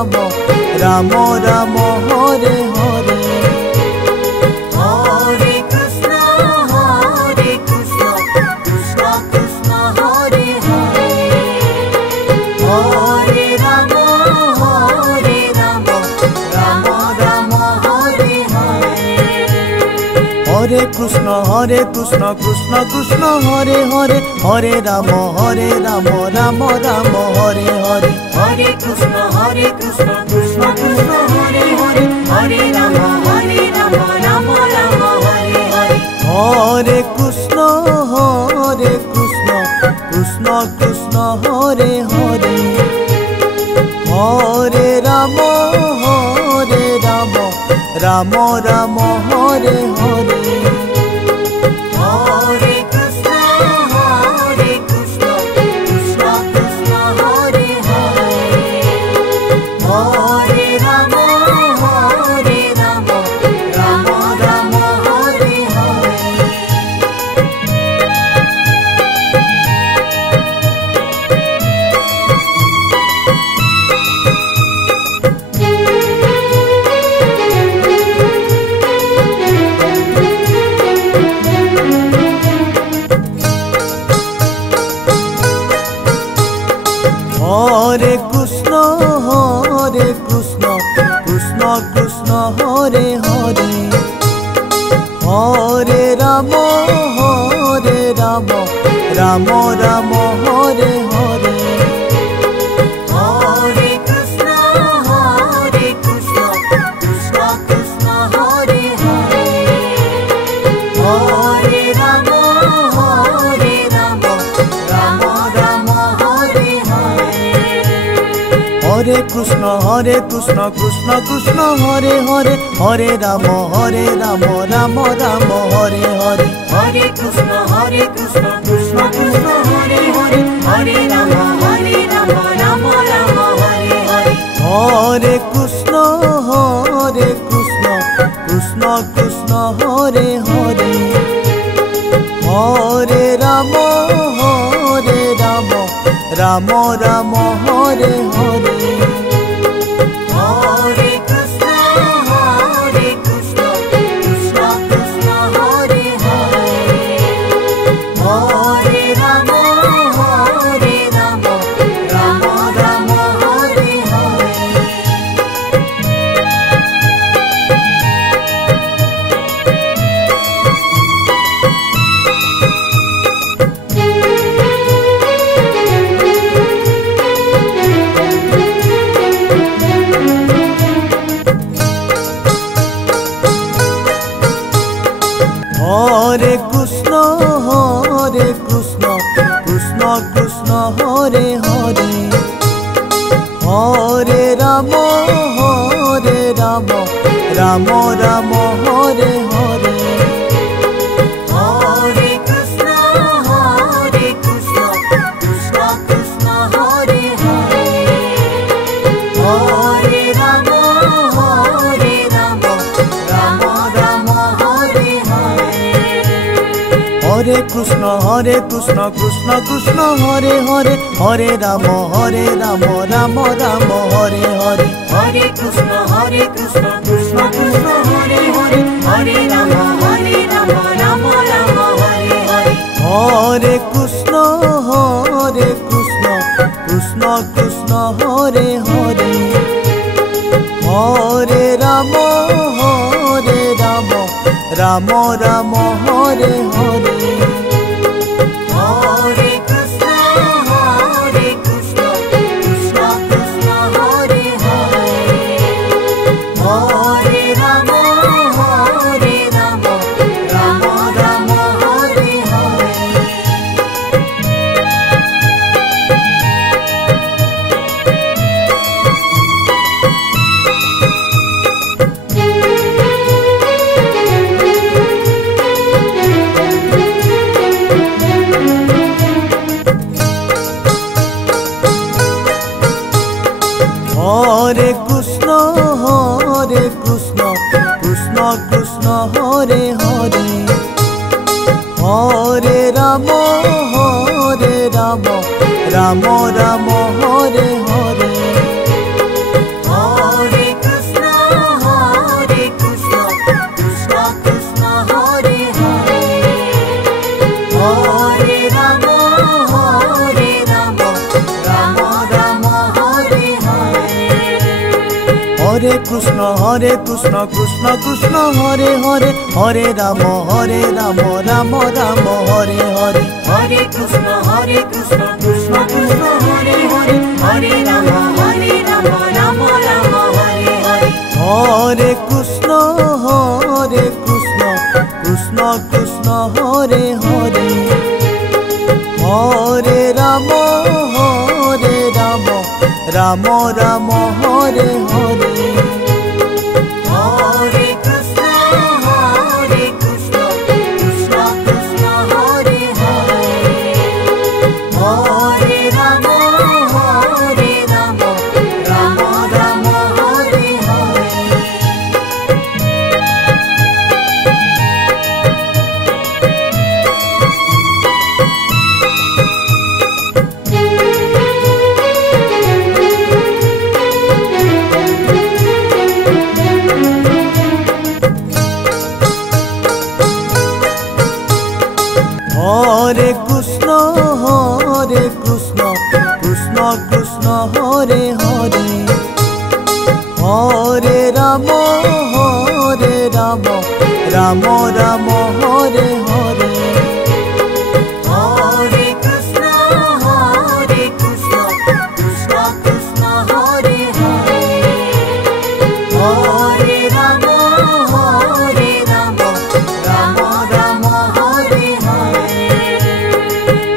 Ram Ram Ram Hare Hare. Hare Krishna Krishna Krishna Hare Hare. Hare Ram Ram Ram Hare Hare. Hare Krishna Krishna Krishna Hare Hare. Hare Ram Ram Ram Hare Hare. Hare Krishna Krishna Krishna Hare Hare. Hare Ram Ram Ram Hare Hare. Hare Krishna Krishna Krishna Hare Hare. Hare Ram Ram Ram Hare Hare. Hare Krishna Krishna Krishna Hare Hare. Hare Ram Ram Ram Hare Hare. Hare Krishna Krishna Krishna Hare Hare. Hare Ram Ram Ram Hare Hare. Hare Krishna Krishna Krishna Hare Hare. Hare Ram Ram Ram Hare Hare. Hare Krishna Krishna Krishna Hare Hare. Hare Ram Ram Ram Hare Hare. Hare Krishna Krishna Krishna Hare Hare. Hare Ram Ram Ram Hare Hare. Hare Krishna Krishna Krishna Hare Hare. Hare Ram Ram Ram Hare Hare. Hare Krishna Krishna Krishna Hare Hare. Hare Ram Ram Ram Hare Hare. Hare Krishna Krishna Krishna Hare Hare. Hare Ram Ram Ram Hare Hare. Hare Krishna Krishna Krishna Hare Hare. Hare Ram Ram Ram Hare Hare. Hare Krishna Krishna Krishna Hare Hare. Hare Ram Ram Ram Hare Hare. Hare Krishna Krishna Krishna Hare Hare. Hare Ram Ram Ram Hare Hare. Hare Krishna Krishna Krishna Hare Hare. Hare Ram Ram Ram Hare Hare. Hare Krishna Krishna Krishna Hare Hare. Hare Ram Ram Ram Hare Hare. Hare Krishna Krishna Krishna Hare Hare. Hare Ram Ram Ram Hare Hare. Hare Krishna Krishna Krishna Hare Hare, Hare Ram Ram Ram Hare Hare. Hare Krishna Krishna Krishna Hare Hare, Hare Ram Ram Ram Hare Hare. Hare Krishna Krishna Krishna Hare Hare, Hare Ram Ram Ram Hare Hare. Hare Krishna Krishna Krishna Hare Hare, Hare Ram Ram Ram Hare Hare. Hare Krishna Krishna Krishna Hare Hare, Hare Ram Ram Ram Hare Hare. Hare Krishna Krishna Krishna Hare Hare, Hare Ram Ram Ram Hare Hare.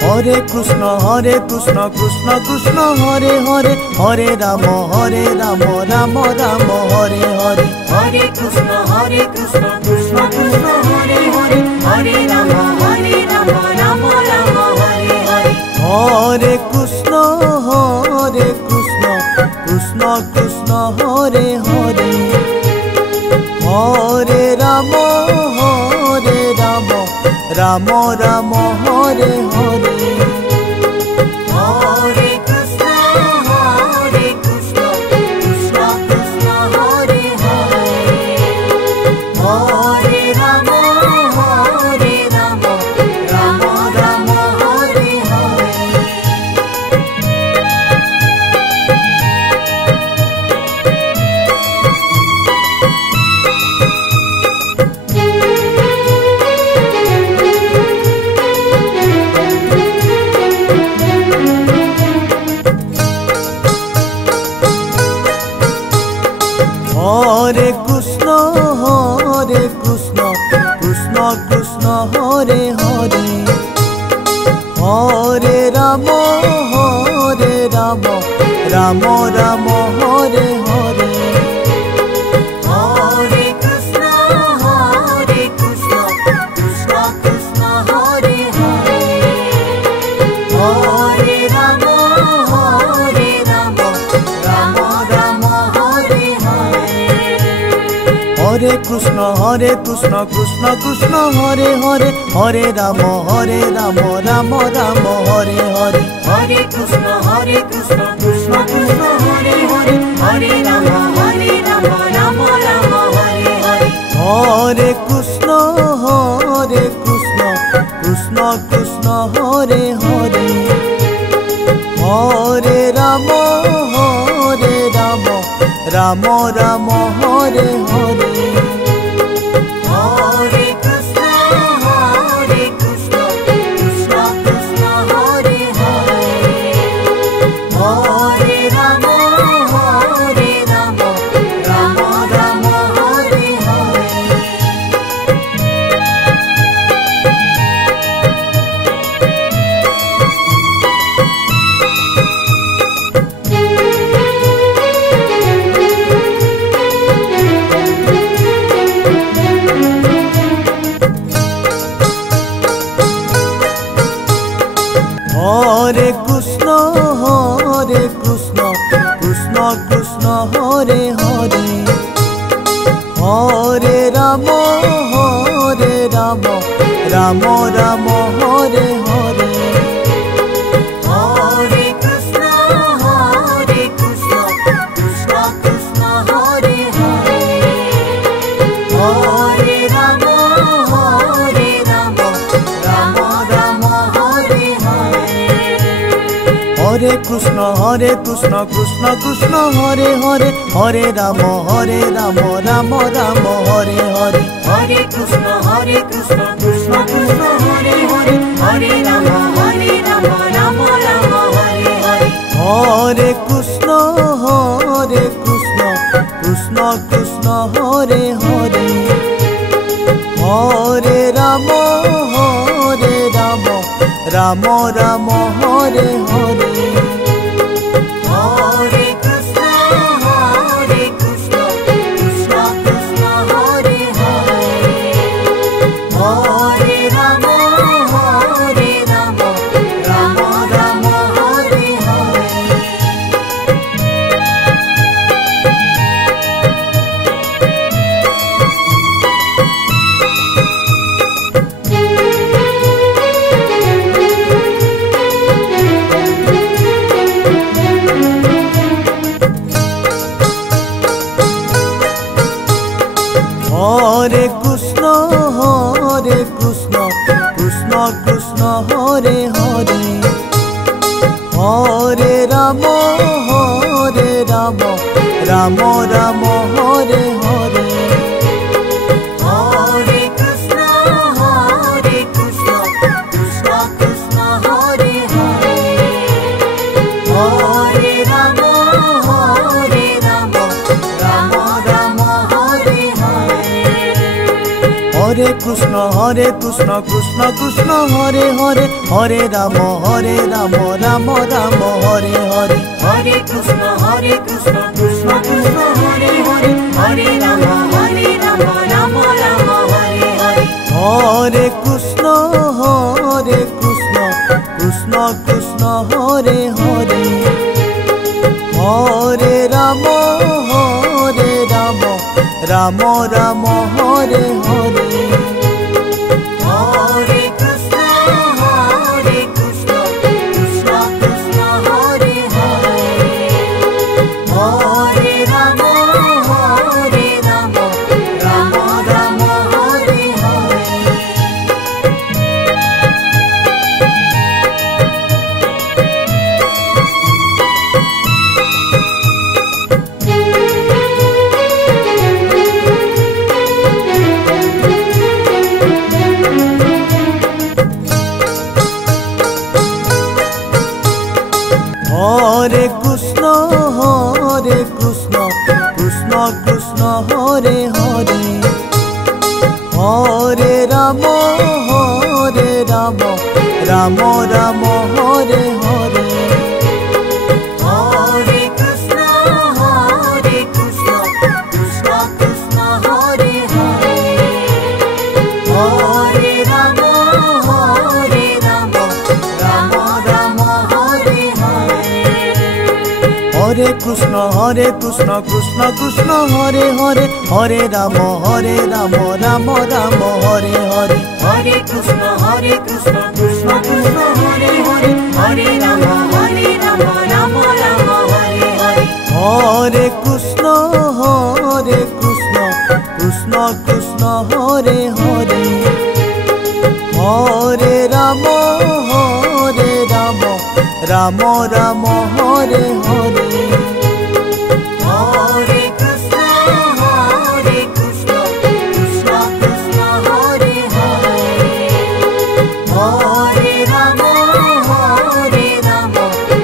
Hare Krishna Krishna Krishna Hare Hare, Hare Ram Ram Ram Hare Hare. Hare Krishna Krishna Krishna Hare Hare, Hare Ram Ram Hare Hare. Hare Krishna Krishna Krishna Hare Hare, Hare Ram Ram Ram Hare Hare. Hare Krishna Krishna Krishna Hare Hare, Hare Ram Ram Ram Hare Hare. Hare Krishna Krishna Krishna Hare Hare, Hare Ram Ram Ram Hare Hare. Hare Krishna Krishna Krishna Hare Hare, Hare Ram Ram Ram Hare Hare. Hare Krishna Krishna Krishna Hare Hare, Hare Ram Ram Ram Hare Hare. Hare Krishna Krishna Krishna Hare Hare, Hare Ram Ram Ram Hare Hare. Hare Krishna Krishna Krishna Hare Hare, Hare Ram Ram Ram Hare Hare. Hare Krishna Krishna Krishna Hare Hare, Hare Ram Ram Ram Hare Hare. Hare Krishna Krishna Krishna Hare Hare, Hare Ram Ram Ram Hare Hare. Hare Krishna Krishna Krishna Hare Hare, Hare Ram Ram Ram Hare Hare. Hare Krishna Krishna Krishna Hare Hare Hare Ram Ram Ram Hare Hare Hare Krishna Krishna Krishna Hare Hare Hare Ram Ram Ram Hare Hare Hare Krishna Krishna Krishna Hare Hare Hare Ram Ram Ram Hare Hare Hare Krishna Krishna Krishna Hare Hare Hare Ram Ram Ram Hare Hare Hare Krishna Krishna Krishna Hare Hare Hare Ram Ram Ram Hare Hare Hare Krishna Krishna Krishna Hare Hare Hare Ram Ram Ram Hare Hare Hare Krishna Krishna Krishna Hare Hare Hare Ram Ram Ram Hare Hare Hare Krishna Krishna Krishna Hare Hare Hare Ram Ram Ram Hare Hare Hare Krishna Krishna Krishna Hare Hare Hare Ram Ram Ram Hare Hare Hare Krishna Krishna Krishna Hare Hare Hare Ram Ram Ram Hare Hare Hare Krishna Krishna Krishna Hare Hare Hare Ram Ram Ram Hare Hare Hare Krishna Krishna Krishna Hare Hare Hare Ram Ram Ram Hare Hare Hare Krishna Krishna Krishna Hare Hare Hare Ram Ram Ram Hare Hare Hare Krishna Krishna Krishna Hare Hare Hare Ram Ram Ram Hare Hare Hare Krishna Krishna Krishna Hare Hare Hare Ram Ram Ram Hare Hare Hare Krishna Krishna Krishna Hare Hare Hare Ram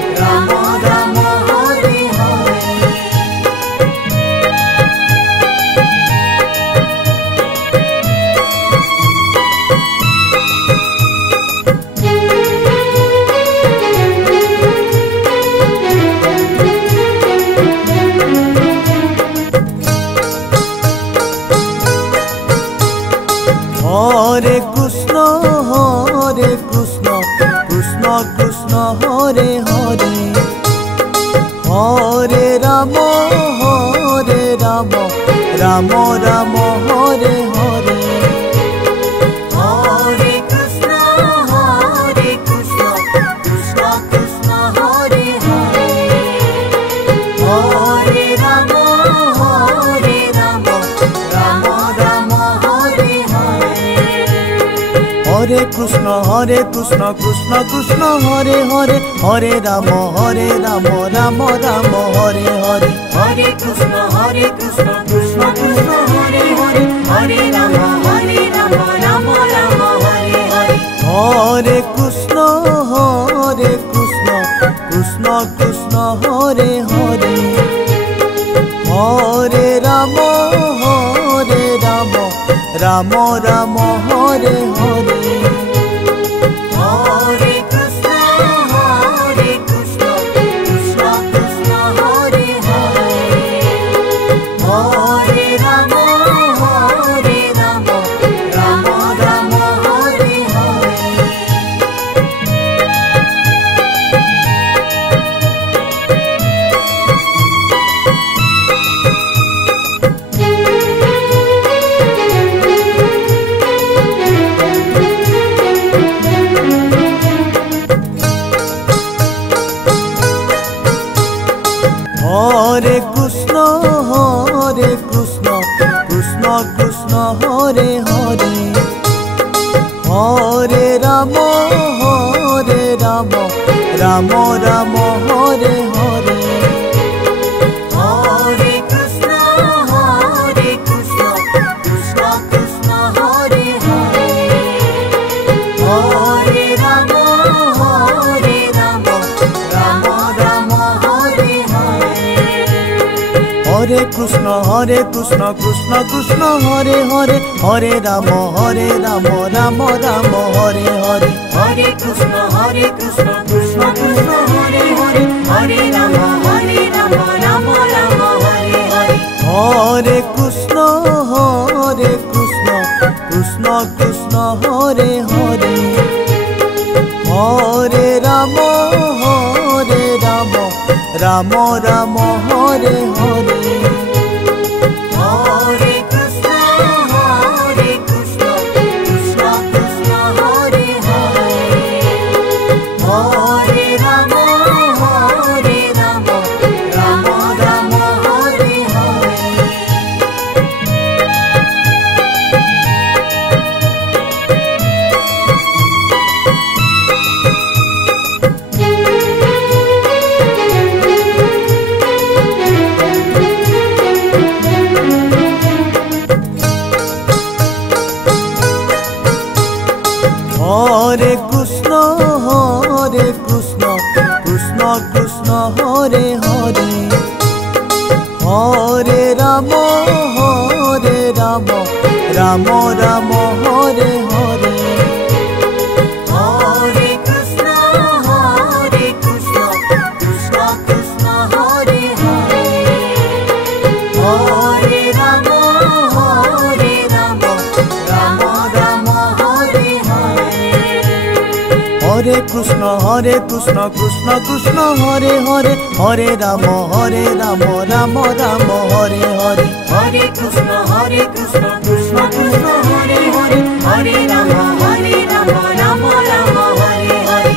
Ram Ram Hare Hare Hare Krishna Krishna Krishna Hare Hare Hare Ram Ram Ram Hare Hare Hare Krishna Krishna Krishna Hare Hare Hare Ram Ram Ram Hare Hare Krishna Krishna Krishna Hare Hare, Hare Ram Ram Ram Hare Hare. Hare Krishna Krishna Krishna Hare Hare, Hare Ram Ram Ram Hare Hare. Hare Krishna Krishna Krishna Hare Hare, Hare Ram Ram Ram Hare Hare. Hare Krishna Krishna Krishna Hare Hare, Hare Ram Ram Ram Hare Hare. Hare Krishna Krishna Krishna Hare Hare, Hare Ram Ram Ram Hare Hare. Hare Krishna Krishna Krishna Hare Hare, Hare Ram Ram Ram Hare Hare. Hare Krishna Krishna Krishna Hare Hare, Hare Ram Ram Ram Hare Hare. Hare Krishna Krishna Krishna Hare Hare, Hare Ram Ram Ram Hare Hare. Hare Krishna Krishna Krishna Hare Hare, Hare Ram Ram Ram Hare Hare. Hare Krishna Krishna Krishna Hare Hare, Hare Ram Ram Ram Hare Hare. Hare Krishna Krishna Krishna Hare Hare, Hare Ram Ram Ram Hare Hare. Hare Krishna Krishna Krishna Hare Hare, Hare Ram Ram Ram Hare Hare. Hare Krishna Krishna Krishna Hare Hare, Hare Ram Ram Ram Hare Hare. Hare Krishna Krishna Krishna Hare Hare, Hare Ram Ram Ram Hare Hare.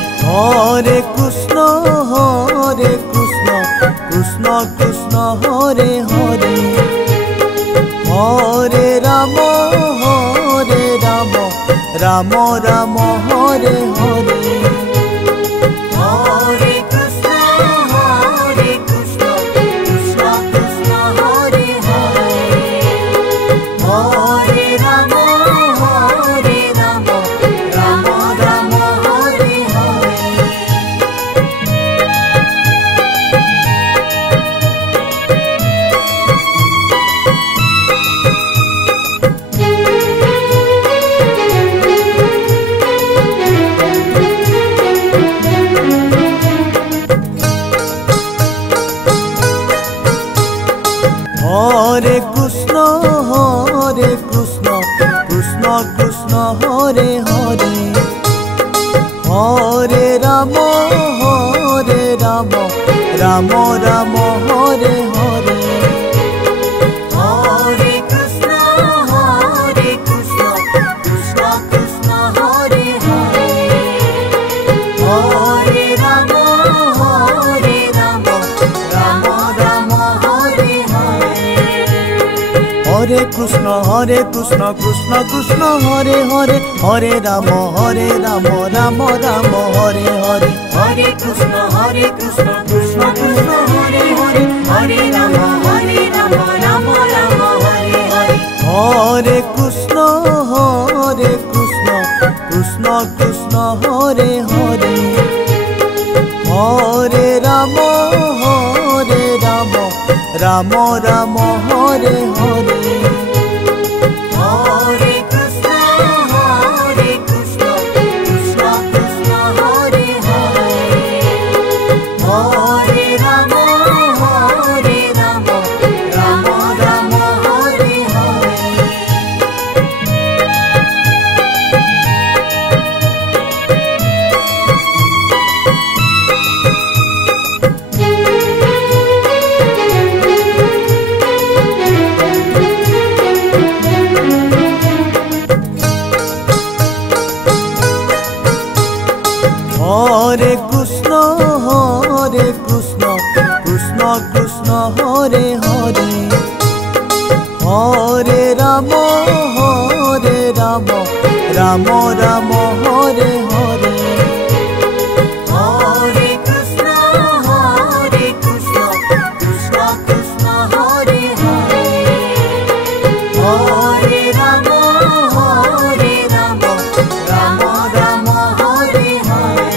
Hare Krishna Krishna Krishna Hare Hare, Hare Ram Ram Ram Hare Hare. Hare Krishna Krishna Krishna Hare Hare, Hare Ram Ram Ram Hare Hare. Hare Krishna Krishna Krishna Hare Hare, Hare Ram Ram Ram Hare Hare. Hare Krishna Krishna Krishna Hare Hare, Hare Ram Ram Ram Hare Hare. Hare Krishna Krishna Krishna Hare Hare Hare Ram Ram Ram Hare Hare Hare Krishna Krishna Krishna Hare Hare Hare Ram Ram Ram Hare Hare Hare Krishna Krishna Krishna Hare Hare Hare Ram Ram Ram Hare Hare Hare Krishna Krishna Krishna Hare Hare Hare Ram Ram Ram Hare Hare Hare Krishna Krishna Krishna Hare Hare Hare Ram Ram Ram Hare Hare Hare Krishna Krishna Krishna Hare Hare Hare Ram Ram Ram Hare Hare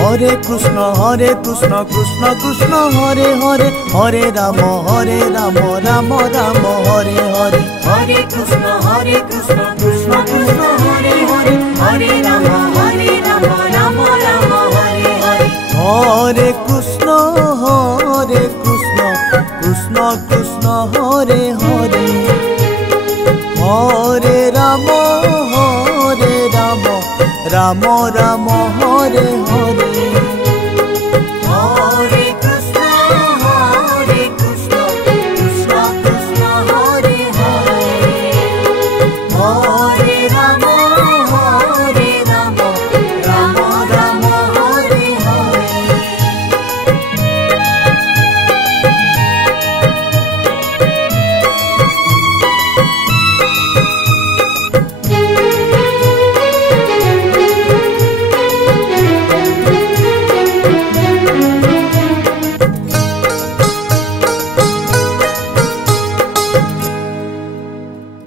Hare Krishna Krishna Krishna Hare Hare Hare Ram Ram Ram Hare Hare Hare Krishna Krishna Krishna Hare Hare Hare Ram Ram Ram Hare Hare Hare Krishna Krishna Krishna Hare Hare Hare Ram Ram Ram Hare Hare.